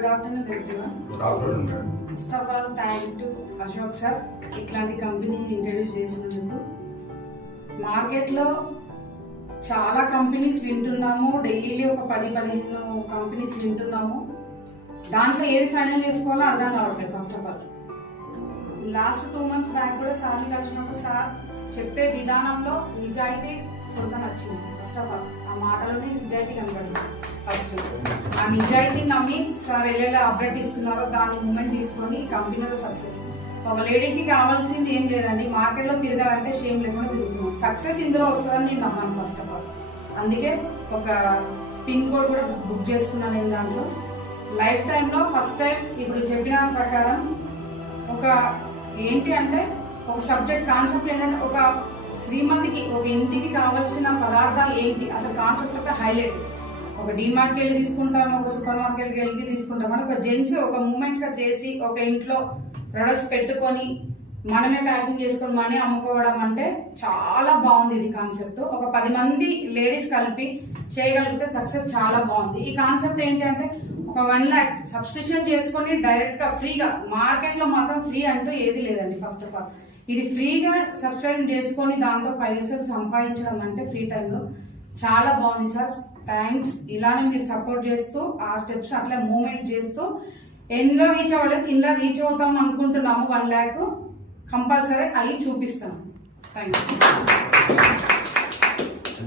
Good afternoon everyone. First of all thank to Ashok sir ఇట్లాంటి company introduce చేసినందుకు. మార్కెట్లో చాలా కంపెనీస్ వింటున్నాము, డైలీ ఒక 10-15 కంపెనీస్ వింటున్నాము. దాంట్లో ఏది ఫైనల్ చేసుకోవాలో అర్థం కావట్లేదు. First of all last 2 months back కూడా సార్ని కలిసినప్పుడు సార్ చెప్పే విధానంలో నిజాయితీ కొంత నచ్చింది. ఫస్ట్ ఆఫ్ ఆల్ ఆ మాటలోనే నిజాయితీ కనబడింది. ఫస్ట్ ఆ నిజాయితీ నమ్మి సార్ ఎలా అప్డేట్ ఇస్తున్నారో దాన్ని మూమెంట్ తీసుకొని కంపెనీలో సక్సెస్. ఒక లేడీకి కావాల్సింది ఏం లేదండి, మార్కెట్లో తిరగాలంటే షేమ్ లేకుండా తిరుగుతున్నాం. సక్సెస్ ఇందులో వస్తుందని నేను నమ్మాను ఫస్ట్ ఆఫ్ ఆల్. అందుకే ఒక పిన్ కోడ్ కూడా బుక్ చేసుకున్నాను నేను. దాంట్లో లైఫ్ టైంలో ఫస్ట్ టైం ఇప్పుడు చెప్పిన ప్రకారం ఒక ఏంటి అంటే ఒక సబ్జెక్ట్ కాన్సెప్ట్ ఏంటంటే ఒక శ్రీమతికి ఒక ఇంటికి కావాల్సిన పదార్థాలు ఏంటి అసలు కాన్సెప్ట్ అయితే హైలైట్. ఒక డీమార్ట్కి వెళ్ళి తీసుకుంటాం, ఒక సూపర్ మార్కెట్కి వెళ్ళి తీసుకుంటాం. అంటే ఒక జెంట్స్ ఒక మూమెంట్గా చేసి ఒక ఇంట్లో ప్రొడక్ట్స్ పెట్టుకొని మనమే ప్యాకింగ్ చేసుకొని మనీ అమ్ముకోవడం అంటే చాలా బాగుంది ఇది కాన్సెప్ట్. ఒక 10 మంది లేడీస్ కలిపి చేయగలిగితే సక్సెస్ చాలా బాగుంది. ఈ కాన్సెప్ట్ ఏంటి అంటే ఒక 1 lakh సబ్స్క్రిప్షన్ చేసుకొని డైరెక్ట్గా ఫ్రీగా, మార్కెట్లో మాత్రం ఫ్రీ అంటూ ఏది లేదండి. ఫస్ట్ ఆఫ్ ఆల్ ఇది ఫ్రీగా సబ్స్క్రైబ్ చేసుకొని దాంతో పైసలు సంపాదించడం అంటే ఫ్రీ టైంలో చాలా బాగుంది సార్. థ్యాంక్స్. ఇలానే మీరు సపోర్ట్ చేస్తూ ఆ స్టెప్స్ అట్లా మూవ్మెంట్ చేస్తూ ఎందులో రీచ్ అవ్వలేదు ఇలా రీచ్ అవుతాం అనుకుంటున్నాము. 1 lakh కంపల్సరీ అవి చూపిస్తాం. Thank you.